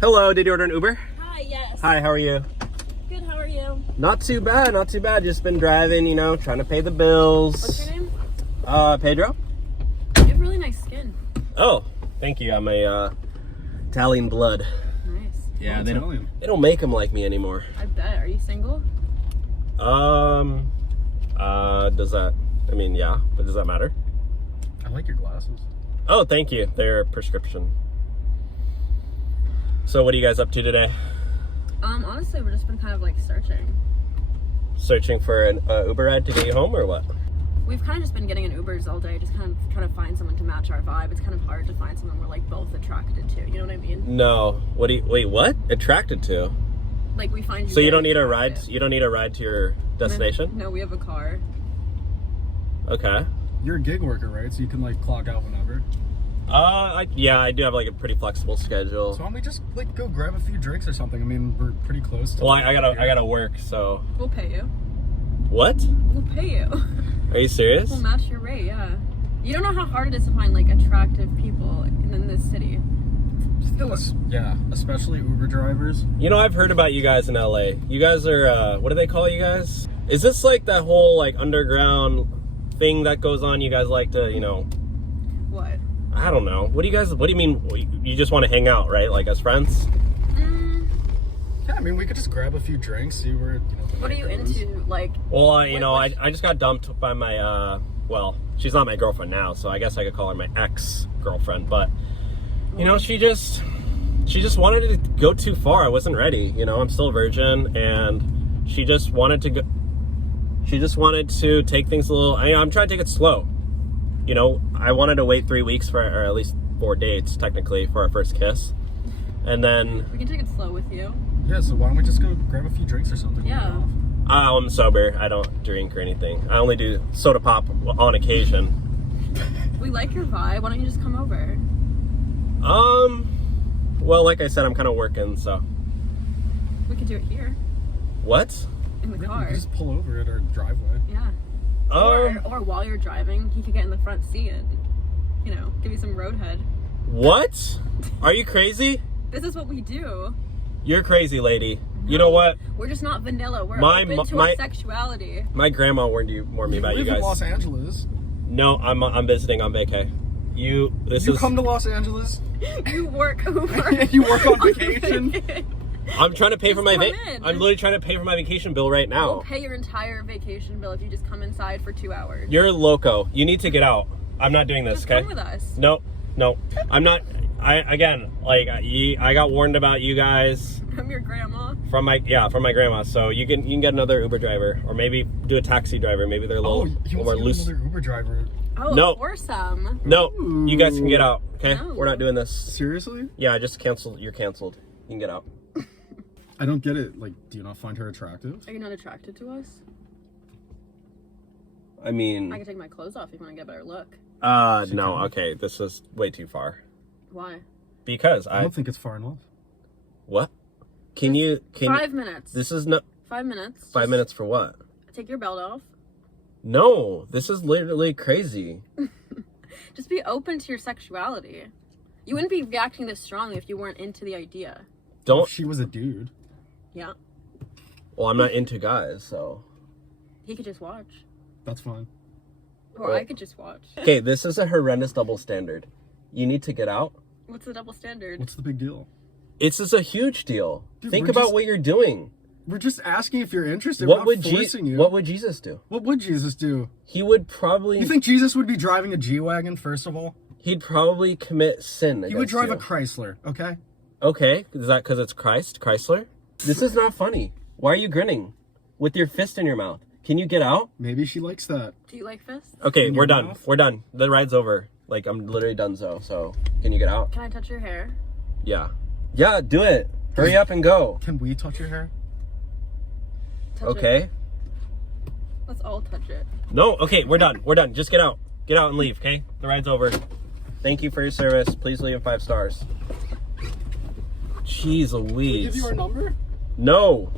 Hello, did you order an Uber? Hi, yes. Hi, how are you? Good, how are you? Not too bad, not too bad. Just been driving, you know, trying to pay the bills. What's your name? Pedro. You have really nice skin. Oh, thank you. I'm a Italian blood. Nice. Yeah, they don't make them like me anymore. I bet. Are you single? Does that, I mean, yeah, but does that matter? I like your glasses. Oh, thank you. They're prescription. So what are you guys up to today? Honestly, we've just been kind of like searching. Searching for an Uber ride to get you home or what? We've kind of just been getting in Ubers all day, just kind of trying to find someone to match our vibe. It's kind of hard to find someone we're like both attracted to. You know what I mean? No. Wait, what? Attracted to? Like we find you. So you don't need a attractive. ride? You don't need a ride to your destination? No, we have a car. Okay. You're a gig worker, right? So you can like clock out whenever. Yeah, I do have like a pretty flexible schedule. So why don't we just like go grab a few drinks or something? I mean, we're pretty close to. Well, I gotta work, so. We'll pay you. What? We'll pay you. Are you serious? We'll match your rate, yeah. You don't know how hard it is to find like attractive people in this city. Yeah, especially Uber drivers. You know, I've heard about you guys in LA. You guys are, what do they call you guys? Is this like that whole like underground thing that goes on? You guys like to, you know. What? I don't know. What do you mean? You just want to hang out, right? Like as friends? Yeah, I mean, we could just grab a few drinks, see where, you know. What are you into? Like. Well, you know, I just got dumped by my, well, she's not my girlfriend now, so I guess I could call her my ex-girlfriend, but, you know, she just wanted to go too far. I wasn't ready, you know, I'm still a virgin, and she just wanted to go, she just wanted to take things a little, I'm trying to take it slow. You know, I wanted to wait 3 weeks for, or at least 4 dates, technically, for our first kiss. And then... We can take it slow with you. Yeah, so why don't we just go grab a few drinks or something? Yeah. I'm sober. I don't drink or anything. I only do soda pop on occasion. We like your vibe. Why don't you just come over? Well, like I said, I'm kind of working, so... We could do it here. What? In the Yeah, car. we could just pull over at our driveway. Yeah. Or while you're driving, he could get in the front seat and, you know, give you some roadhead. What? Are you crazy? This is what we do. You're crazy, lady. No, you know what? We're just not vanilla. We're open to our sexuality. My grandma warned me about you guys. You live in Los Angeles. No, I'm visiting on vacay. You come to Los Angeles. You work over. You work on vacation. I'm trying to pay for my I'm literally trying to pay for my vacation bill right now. We'll pay your entire vacation bill if you just come inside for 2 hours. You're loco. You need to get out. I'm not doing this, just okay? Come with us. No. I'm not. I got warned about you guys. From your grandma? From my grandma. So you can get another Uber driver, or maybe do a taxi driver. Maybe they're a little more loose. Another Uber driver. No. Oh, no. Or some. No, you guys can get out. Okay, No. We're not doing this. Seriously? Yeah, I just canceled. You're canceled. You can get out. I don't get it. Like, do you not find her attractive? Are you not attracted to us? I mean, I can take my clothes off if you want to get a better look. No. Okay, this is way too far. Why? Because I don't think it's far enough. What? Can 5 minutes. This is not 5 minutes. 5 minutes for what? Take your belt off. No, this is literally crazy. Just be open to your sexuality. You wouldn't be reacting this strongly if you weren't into the idea. If she was a dude. Yeah. Well, I'm not into guys, so. He could just watch. That's fine. Or I could just watch. Okay, this is a horrendous double standard. You need to get out. What's the double standard? What's the big deal? It's just a huge deal. Dude, Think about what you're doing. We're just asking if you're interested. What We're would not forcing you. What would Jesus do? What would Jesus do? He would probably. You think Jesus would be driving a G-Wagon, first of all? He'd probably commit sin. He would drive you. a Chrysler, okay? Okay, is that because it's Chrysler? This is not funny. Why are you grinning? With your fist in your mouth. Can you get out? Maybe she likes that. Do you like fists? Okay, we're done. We're done. The ride's over. Like, I'm literally done, so can you get out? Can I touch your hair? Yeah. Yeah, do it. Hurry up and go. Can we touch your hair? Touch Okay. It. Let's all touch it. No, okay, we're done. We're done. Just get out. Get out and leave, okay? The ride's over. Thank you for your service. Please leave 5 stars. Jeez Louise. Can we give you our number? No.